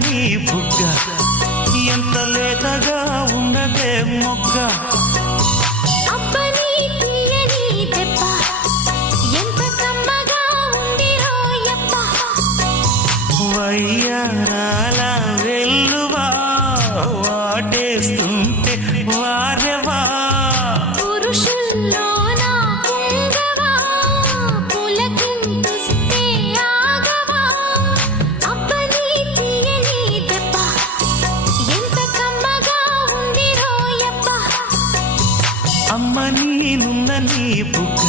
నీ బుగ్గ ఎంత లేతగా ఉన్నదే మొగ్గ అబ్బని తీయని దెబ్బ ఎంత కమ్మగా ఉంది రోయప్ప వయ్యారాల వెల్లువా వాటేస్తుంటే వారెవా పురుషుల్లోన పొంగవా పులకింతుస్తే ఆగవా అబ్బని తీయని దెబ్బ ఎంత కమ్మగా ఉంది రోయప్ప అమ్మ నీనున్న నీ బుగ్గ